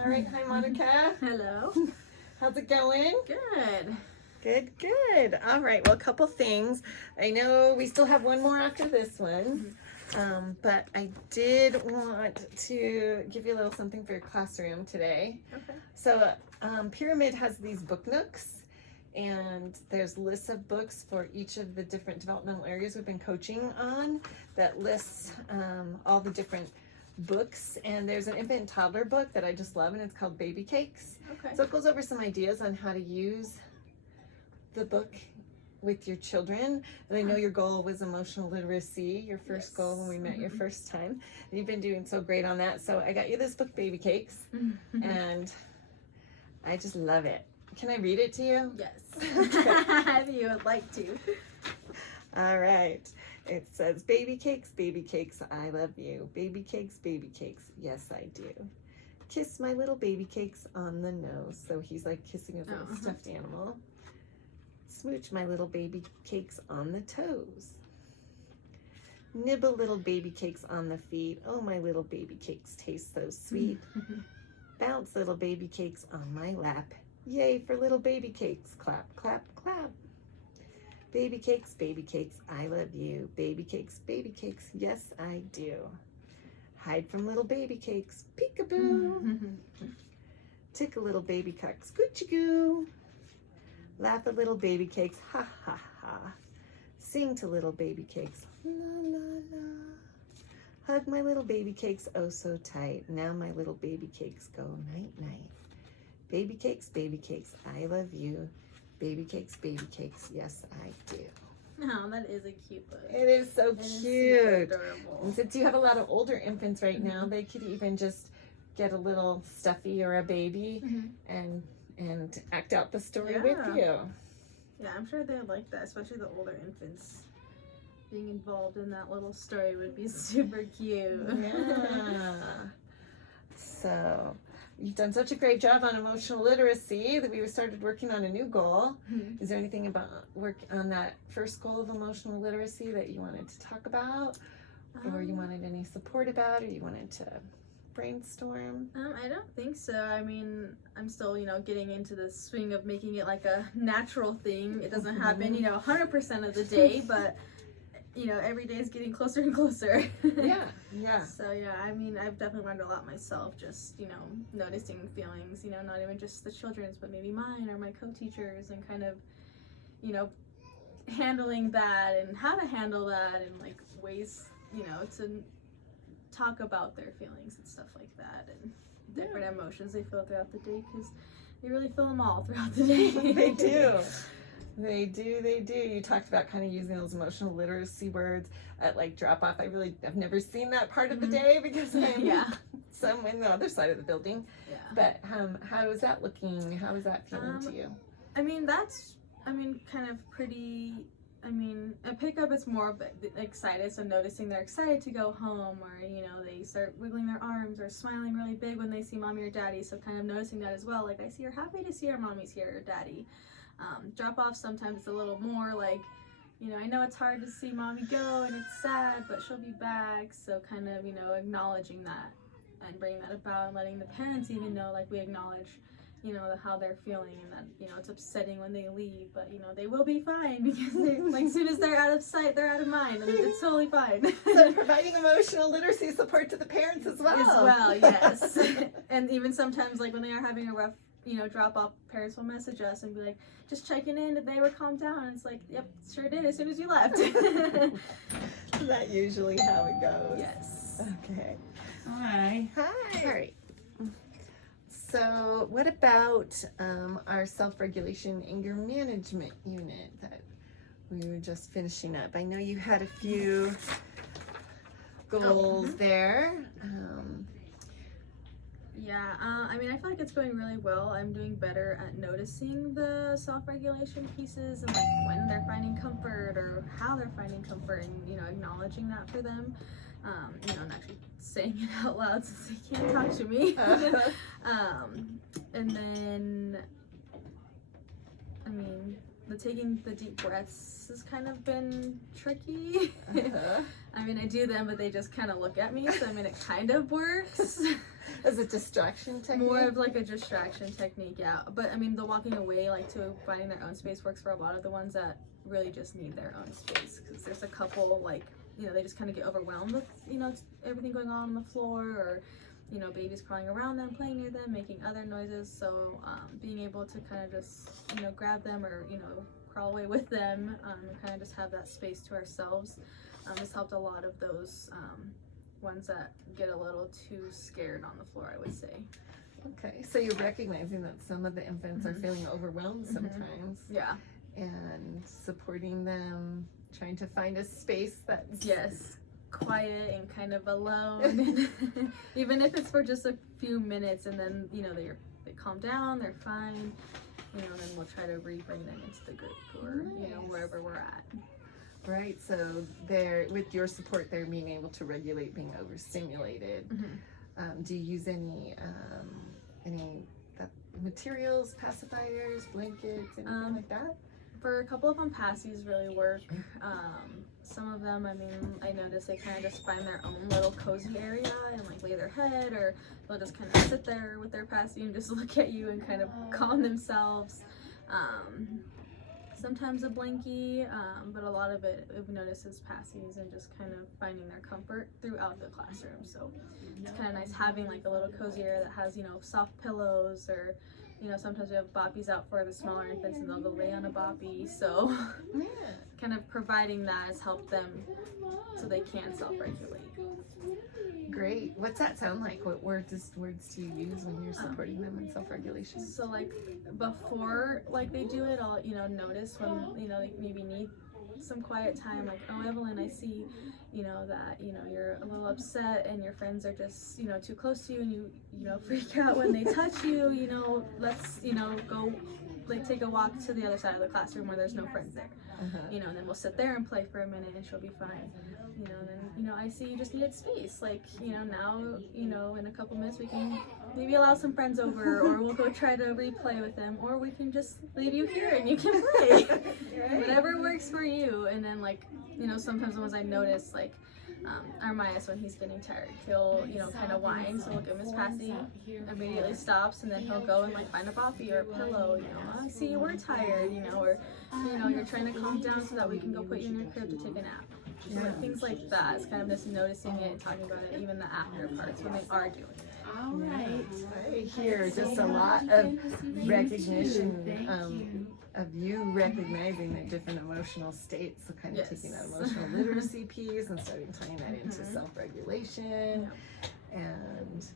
All right, hi Monica. Hello. How's it going? Good. Good. All right, well, a couple things. I know we still have one more after this one, but I did want to give you a little something for your classroom today. Okay. So Pyramid has these book nooks, and there's lists of books for each of the different developmental areas we've been coaching on that lists all the different books. And there's an infant and toddler book that I just love, and it's called Baby Cakes. Okay. So it goes over some ideas on how to use the book with your children. And I know your goal was emotional literacy, your first goal when we met your first time. And you've been doing so great on that. So I got you this book, Baby Cakes, and I just love it. Can I read it to you? Yes. If you would like to. All right. It says, baby cakes, I love you. Baby cakes, yes, I do. Kiss my little baby cakes on the nose. So he's like kissing his little stuffed animal. Smooch my little baby cakes on the toes. Nibble little baby cakes on the feet. Oh, my little baby cakes taste so sweet. Bounce little baby cakes on my lap. Yay for little baby cakes. Clap, clap, clap. Baby cakes, I love you. Baby cakes, yes, I do. Hide from little baby cakes. Peekaboo. Tickle little baby cakes. Goochie-goo. Laugh at little baby cakes. Ha, ha, ha. Sing to little baby cakes. La, la, la. Hug my little baby cakes oh so tight. Now my little baby cakes go night, night. Baby cakes, I love you. Baby cakes, yes, I do. Oh, that is a cute book. It is so It is cute. super adorable. And since you have a lot of older infants right now, they could even just get a little stuffy or a baby and act out the story with you. Yeah, I'm sure they would like that, especially the older infants. Being involved in that little story would be super cute. Yeah. So you've done such a great job on emotional literacy that we started working on a new goal. Is there anything about work on that first goal of emotional literacy that you wanted to talk about, or you wanted any support about, or you wanted to brainstorm? I don't think so. I mean, I'm still, getting into the swing of making it like a natural thing. It doesn't happen, 100% of the day, but every day is getting closer and closer. Yeah. So yeah, I mean, I've definitely learned a lot myself, just, noticing feelings, not even just the children's, but maybe mine or my co-teachers, and kind of, handling that and how to handle that, and like ways, to talk about their feelings and stuff like that, and different emotions they feel throughout the day, because they really feel them all throughout the day. They do. They do. You talked about kind of using those emotional literacy words at like drop off. I've never seen that part of the day because I'm some in the other side of the building. Yeah. But how is that looking? How is that feeling to you? I mean, kind of pretty. I mean, at pickup it's more of excited, so noticing they're excited to go home, or they start wiggling their arms or smiling really big when they see mommy or daddy, so kind of noticing that as well, like I see her happy to see her mommy's here or daddy. Drop off sometimes it's a little more like, I know it's hard to see mommy go and it's sad, but she'll be back, so kind of acknowledging that and bringing that about, and letting the parents even know, like, we acknowledge how they're feeling, and that it's upsetting when they leave, but they will be fine, because they're like, as soon as they're out of sight, they're out of mind, and it's totally fine. So providing emotional literacy support to the parents as well. Yes. And even sometimes, like, when they are having a rough drop off, parents will message us and be like, just checking in, did they ever calm down? And it's like, yep, sure did, as soon as you left. Is that usually how it goes? Yes. Okay. Hi. All right. So what about our self-regulation anger management unit that we were just finishing up? I know you had a few goals there. Yeah, I mean, I feel like it's going really well. I'm doing better at noticing the self-regulation pieces, and like when they're finding comfort or how they're finding comfort, and acknowledging that for them. And actually saying it out loud since they can't talk to me. And then, I mean, the taking the deep breaths has kind of been tricky. Uh-huh. I mean, I do them, but they just kind of look at me. So I mean, it kind of works. As a distraction technique? More of like a distraction technique, yeah. But I mean, the walking away, like to finding their own space, works for a lot of the ones that really just need their own space. Because there's a couple, like, you know, they just kind of get overwhelmed with, you know, everything going on the floor, or, you know, babies crawling around them, playing near them, making other noises. So being able to kind of just, you know, grab them, or, you know, crawl away with them, and kind of just have that space to ourselves, has helped a lot of those ones that get a little too scared on the floor, I would say. Okay, so you're recognizing that some of the infants are feeling overwhelmed sometimes. Yeah. And supporting them, trying to find a space that's... Yes, quiet and kind of alone. Even if it's for just a few minutes, and then, you know, they calm down, they're fine, you know, and then we'll try to re-bring them into the group, or, you know, wherever we're at. Right, so they're, with your support, they're being able to regulate being overstimulated. Do you use any materials, pacifiers, blankets, anything like that? For a couple of them, passies really work. Some of them, I mean, I notice they kind of just find their own little cozy area and like lay their head, or they'll just kind of sit there with their passy and just look at you and kind of calm themselves. Sometimes a blankie, but a lot of it we've noticed is passies and just kind of finding their comfort throughout the classroom. So it's kind of nice having like a little cozy area that has, you know, soft pillows, or, you know, sometimes we have boppies out for the smaller infants and they'll go lay on a boppy. So kind of providing that has helped them so they can self-regulate. Great. What's that sound like? What words do you use when you're supporting them in self-regulation? So like before, like they do it, I'll, you know, notice when, you know, they maybe need some quiet time, like, oh, Evelyn, I see, you know, that, you know, you're a little upset and your friends are just, you know, too close to you, and you know, freak out when they touch you, you know, let's, you know, go, like, take a walk to the other side of the classroom where there's no friends there. You know, and then we'll sit there and play for a minute and she'll be fine. You know, and then, you know, I see you just needed space. Like, you know, now, you know, in a couple minutes we can maybe allow some friends over, or we'll go try to replay with them, or we can just leave you here and you can play. Whatever works for you. And then, like, you know, sometimes the ones I notice, like, Armias, when he's getting tired, he'll, you know, kind of whine, so we'll give him his passy, immediately stops, and then he'll go and, like, find a boppy or a pillow, you know, I see you were tired, you know, or, you know, you're trying to calm down so that we can go put you in your crib to take a nap. So things like that. It's kind of just noticing it and talking about it, even the after parts when they are doing it. All right. I hear just a lot of recognition of you recognizing the different emotional states, so kind of taking that emotional literacy piece and starting tying that into self-regulation, and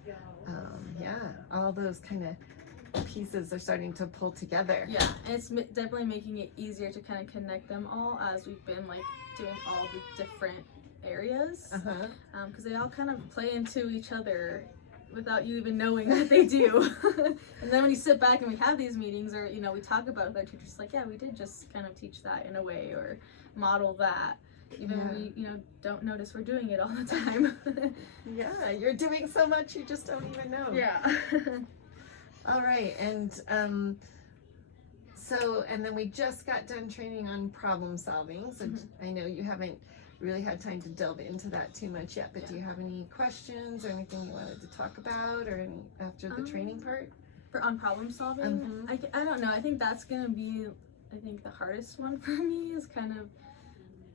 all those kind of pieces are starting to pull together. Yeah, and it's definitely making it easier to kind of connect them all as we've been like doing all the different areas, because they all kind of play into each other without you even knowing that they do. And then when you sit back and we have these meetings, or, you know, we talk about it with our teachers, like, yeah, we did just kind of teach that in a way, or model that, even when we, you know, don't notice we're doing it all the time. Yeah, you're doing so much you just don't even know. Yeah. All right, and so, and then we just got done training on problem solving, so I know you haven't really had time to delve into that too much yet, but do you have any questions or anything you wanted to talk about, or any after the training part? On problem solving, I don't know. I think that's gonna be, I think, the hardest one for me, is kind of,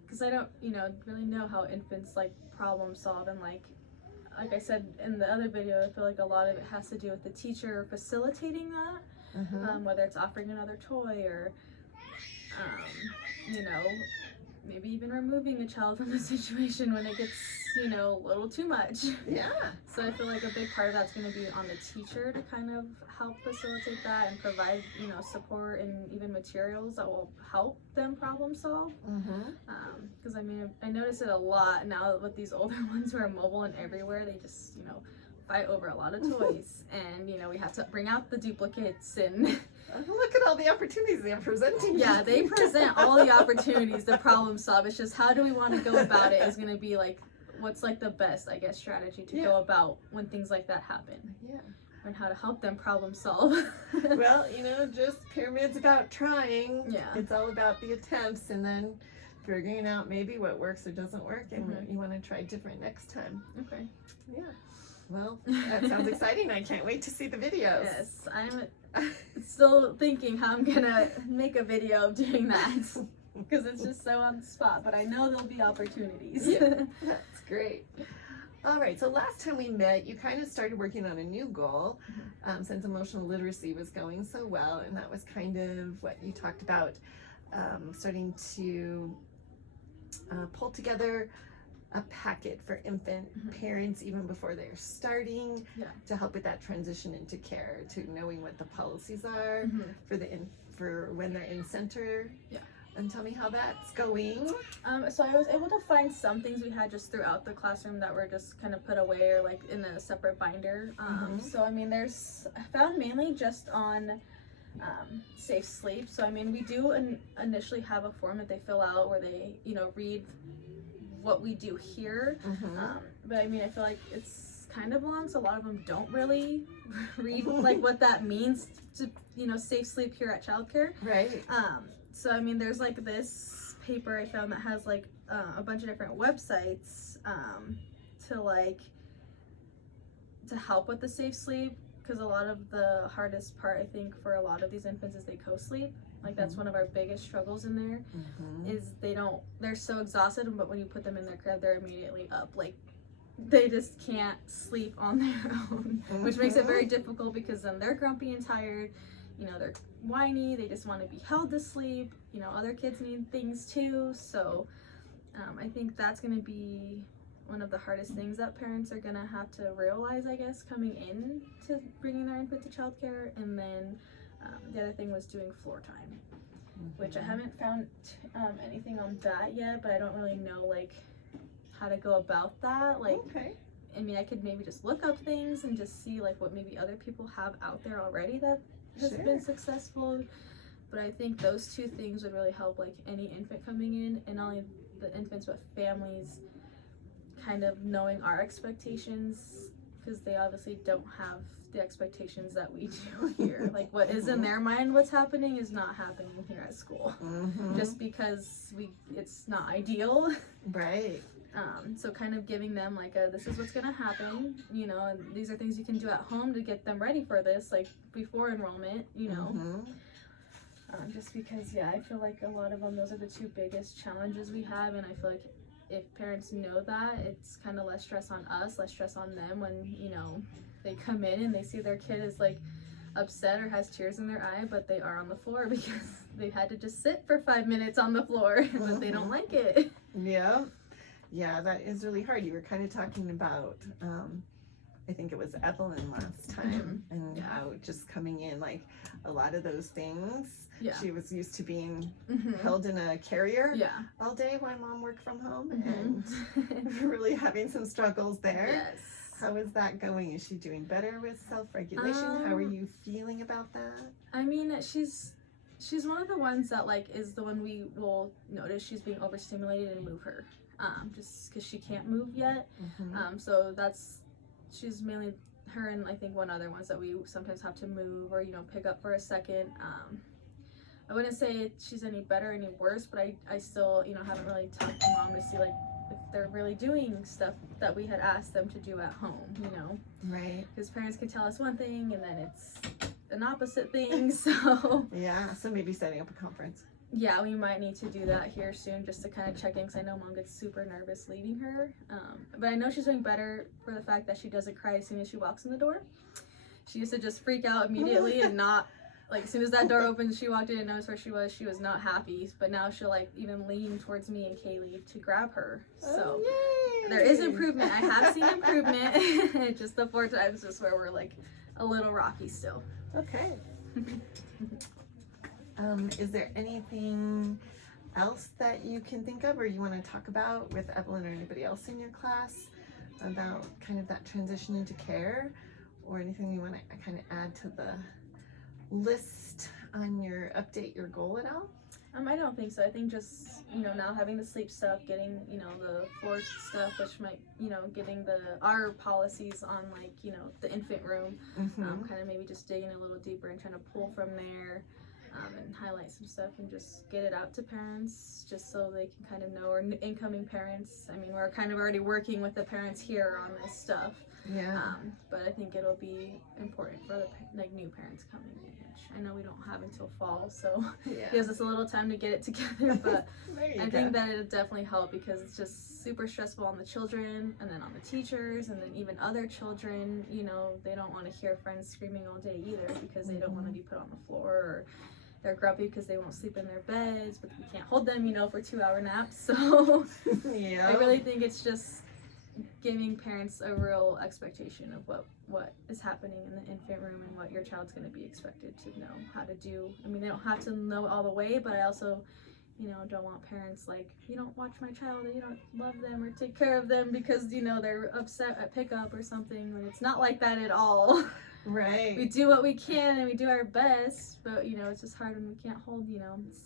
because I don't, you know, really know how infants like problem solve, and like I said in the other video, I feel like a lot of it has to do with the teacher facilitating that, whether it's offering another toy, or you know, maybe even removing a child from the situation when it gets, you know, a little too much. Yeah. So I feel like a big part of that's going to be on the teacher to kind of help facilitate that and provide, you know, support and even materials that will help them problem solve. Because I mean, I notice it a lot now with these older ones who are mobile and everywhere. They just, you know, fight over a lot of toys, and, you know, we have to bring out the duplicates and look at all the opportunities they're presenting. Yeah, they present all the opportunities to problem solve. It's just how do we want to go about it is going to be like, what's like the best, I guess, strategy to go about when things like that happen. Yeah. on how to help them problem solve. Well, just pyramid's about trying. Yeah. It's all about the attempts and then figuring out maybe what works or doesn't work, and you want to try different next time. Okay. Yeah. Well, that sounds exciting. I can't wait to see the videos. Yes, I'm still thinking how I'm gonna make a video of doing that because it's just so on the spot, but I know there'll be opportunities. Yeah, that's great. All right, so last time we met, you kind of started working on a new goal since emotional literacy was going so well, and that was kind of what you talked about, starting to pull together a packet for infant parents even before they're starting to help with that transition into care, to knowing what the policies are for when they're in center. Yeah. And tell me how that's going. So I was able to find some things we had just throughout the classroom that were just kind of put away or like in a separate binder. So I mean, I found mainly just on safe sleep. So I mean, we do initially have a form that they fill out where they, read what we do here. But I mean, I feel like it's kind of long, so a lot of them don't really read like what that means to, safe sleep here at childcare. Right. So I mean, there's like this paper I found that has like a bunch of different websites to help with the safe sleep, because a lot of the hardest part I think for a lot of these infants is they co-sleep. Like that's one of our biggest struggles in there is they're so exhausted, but when you put them in their crib, they're immediately up. Like they just can't sleep on their own, which makes it very difficult because then they're grumpy and tired. They're whiny, they just want to be held to sleep. Other kids need things too. So I think that's going to be one of the hardest things that parents are going to have to realize, I guess, coming in to bringing their infant to childcare. And then the other thing was doing floor time, which I haven't found anything on that yet, but I don't really know like how to go about that. Like, I mean, I could maybe just look up things and just see like what maybe other people have out there already that has been successful. But I think those two things would really help like any infant coming in, and not only the infants but families kind of knowing our expectations, because they obviously don't have the expectations that we do here. Like what is in their mind, what's happening is not happening here at school, just because it's not ideal. Right. So kind of giving them like this is what's gonna happen, and these are things you can do at home to get them ready for this, like before enrollment, just because, I feel like a lot of them, those are the two biggest challenges we have, and I feel like if parents know that, it's kind of less stress on us, less stress on them when, they come in and they see their kid is like upset or has tears in their eye, but they are on the floor because they had to just sit for 5 minutes on the floor, but they don't like it. Yeah, that is really hard. You were kind of talking about, I think it was Evelyn last time, and how just coming in, like a lot of those things, she was used to being held in a carrier all day while mom worked from home, and really having some struggles there. Yes. How is that going? Is she doing better with self-regulation? How are you feeling about that? I mean, she's one of the ones that like is the one we will notice she's being overstimulated and move her. Just because she can't move yet. So she's mainly her and I think one other ones that we sometimes have to move or, pick up for a second. I wouldn't say she's any better, any worse, but I still, haven't really talked to mom to see like if they're really doing stuff that we had asked them to do at home, Right. Because parents can tell us one thing and then it's an opposite thing, so. Yeah, so maybe setting up a conference. Yeah, we might need to do that here soon just to kind of check in, because I know mom gets super nervous leaving her. But I know she's doing better for the fact that she doesn't cry as soon as she walks in the door. She used to just freak out immediately and not, like as soon as that door opens, she walked in and noticed where she was not happy. But now she'll like even lean towards me and Kaylee to grab her. So there is improvement. I have seen improvement. Just the 4 times just where we're like a little rocky still. Okay. Is there anything else that you can think of or you want to talk about with Evelyn or anybody else in your class about kind of that transition into care, or anything you want to kind of add to the list on your update your goal at all? I don't think so. I think just, now having the sleep stuff, getting, the floor stuff, which might, getting our policies on, like, the infant room, kind of maybe just digging a little deeper and trying to pull from there, and highlight some stuff and just get it out to parents just so they can kind of know, or incoming parents. I mean, we're kind of already working with the parents here on this stuff. Yeah. But I think it'll be important for the new parents coming in, which I know we don't have until fall, so it gives us a little time to get it together. But I think that it'll definitely help because it's just super stressful on the children and then on the teachers and then even other children. They don't want to hear friends screaming all day either because they don't want to be put on the floor, or they're grumpy because they won't sleep in their beds, but we can't hold them, for 2-hour naps. So I really think it's just giving parents a real expectation of what is happening in the infant room and what your child's going to be expected to know how to do. I mean, they don't have to know all the way, but I also, don't want parents like, you don't watch my child, or you don't love them or take care of them because, they're upset at pickup or something. When it's not like that at all. Right. We do what we can and we do our best, but it's just hard when we can't hold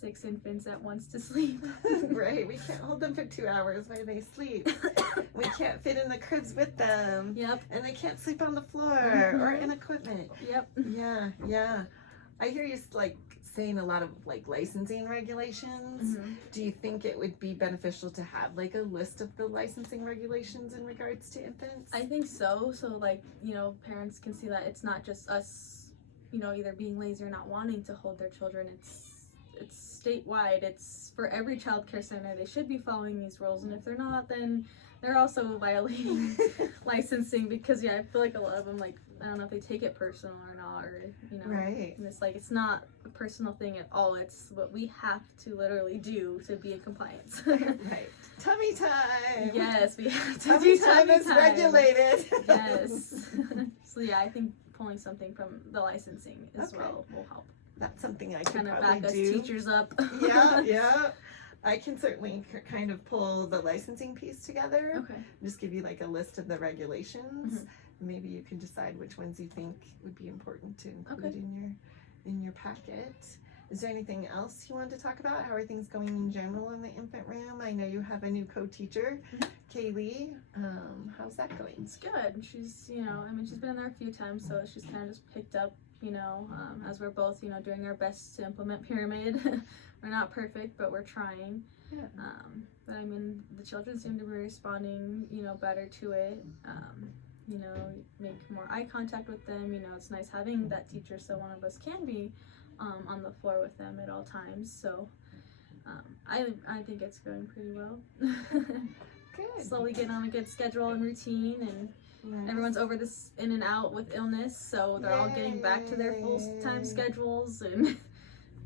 6 infants at once to sleep. Right, we can't hold them for 2 hours while they sleep. We can't fit in the cribs with them. Yep. And they can't sleep on the floor or in equipment. Yep. Yeah. I hear you saying a lot of licensing regulations. Do you think it would be beneficial to have a list of the licensing regulations in regards to infants? I think so. So parents can see that it's not just us, either being lazy or not wanting to hold their children. It's statewide. It's for every child care center. They should be following these rules, and if they're not, then they're also violating licensing because I feel like a lot of them I don't know if they take it personal or not, or Right. And it's not a personal thing at all. It's what we have to literally do to be in compliance. Right. Tummy time. Yes, we have to Tummy do time tummy is time. regulated. Yes. So I think pulling something from the licensing as well will help. That's something I could Kind of probably back us do. teachers up. Yeah. I can certainly kind of pull the licensing piece together. Okay. Just give you a list of the regulations. Maybe you can decide which ones you think would be important to include in your packet. Is there anything else you wanted to talk about? How are things going in general in the infant room? I know you have a new co-teacher, Kaylee. How's that going? It's good. She's, she's been in there a few times, so she's kind of just picked up, as we're both, doing our best to implement Pyramid. We're not perfect, but we're trying. Yeah. But the children seem to be responding, better to it. Make more eye contact with them. It's nice having that teacher so one of us can be on the floor with them at all times. So I think it's going pretty well. Good. Slowly getting on a good schedule and routine, and Nice. everyone's over this in and out with illness, so they're all getting back to their full-time schedules and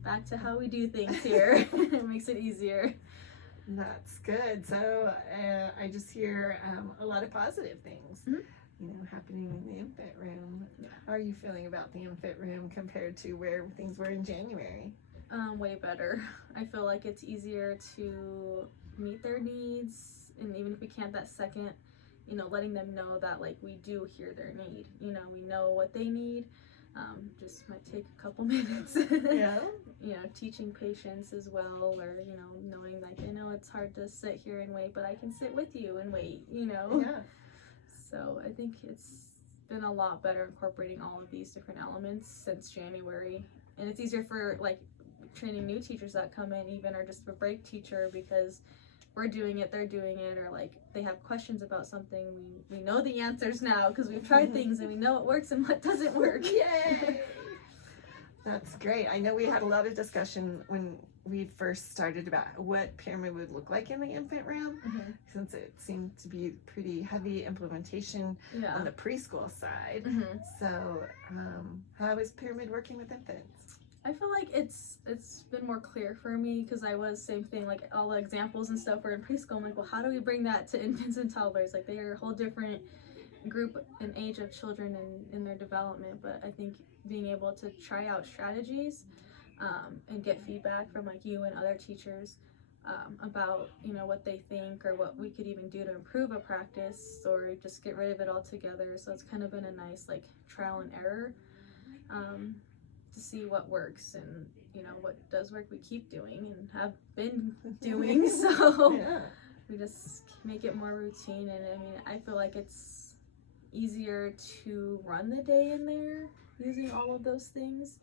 back to how we do things here. It makes it easier. That's good. So I just hear a lot of positive things, happening in the infant room. Yeah. How are you feeling about the infant room compared to where things were in January? Way better. I feel like it's easier to meet their needs, and even if we can't that second, letting them know that we do hear their need. We know what they need. Just might take a couple minutes. Yeah. Teaching patience as well, or knowing I know it's hard to sit here and wait, but I can sit with you and wait. Yeah. So I think it's been a lot better incorporating all of these different elements since January, and it's easier for training new teachers that come in, even, or just a break teacher, because we're doing it, they're doing it, or they have questions about something. We know the answers now because we've tried things and we know what works and what doesn't work. Yay! That's great. I know we had a lot of discussion when we first started about what Pyramid would look like in the infant room, since it seemed to be pretty heavy implementation on the preschool side. So how is Pyramid working with infants? I feel like it's been more clear for me because I was same thing, all the examples and stuff were in preschool. I'm like, well, how do we bring that to infants and toddlers? They are a whole different group and age of children in their development, but I think being able to try out strategies and get feedback from you and other teachers about what they think or what we could even do to improve a practice or just get rid of it altogether. So it's kind of been a nice trial and error. to see what works, and you know what does work we keep doing and have been doing. So Yeah. we just make it more routine. And I mean, I feel like it's easier to run the day in there using all of those things.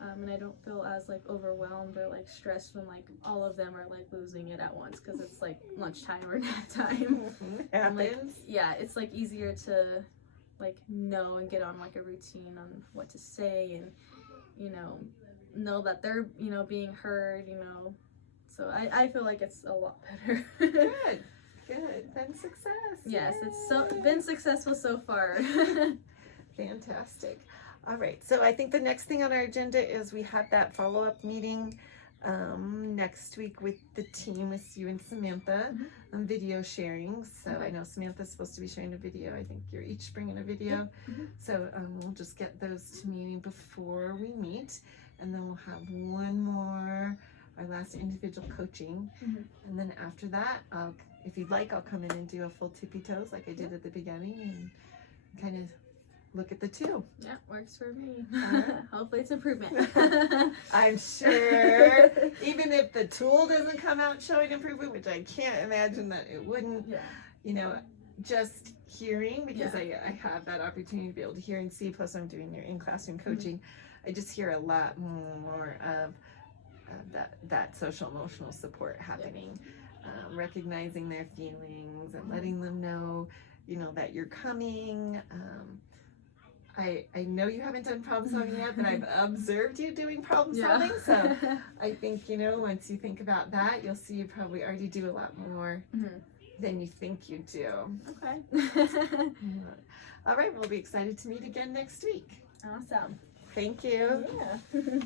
And I don't feel as like overwhelmed or like stressed when like all of them are like losing it at once, because it's like lunchtime or nap time. And, like, Happens. yeah, it's like easier to like know and get on like a routine on what to say, and you know that they're, you know, being heard, you know. So I feel like it's a lot better. Good. Been success. Yes, it's Yay. been successful so far. Fantastic. All right. So I think the next thing on our agenda is we have that follow-up meeting next week with the team, with you and Samantha, on video sharing. So Okay. I know Samantha's supposed to be sharing a video. I think you're each bringing a video. Mhm. So we'll just get those to me before we meet, and then we'll have one more, our last individual coaching. Mhm. And then after that, if you'd like, I'll come in and do a full tippy toes like I did at the beginning, and kind of look at the two. Yeah, works for me. Alright. Hopefully it's improvement. I'm sure, even if the tool doesn't come out showing improvement, which I can't imagine that it wouldn't, Yeah. you know, just hearing, because Yeah. I have that opportunity to be able to hear and see, plus I'm doing your in-classroom coaching, I just hear a lot more of that social emotional support happening, recognizing their feelings and letting them know, you know, that you're coming. I know you haven't done problem solving yet, but I've observed you doing problem solving. So I think, you know, once you think about that, you'll see you probably already do a lot more Mhm. than you think you do. Okay. All right, we'll be excited to meet again next week. Awesome. Thank you. Yeah.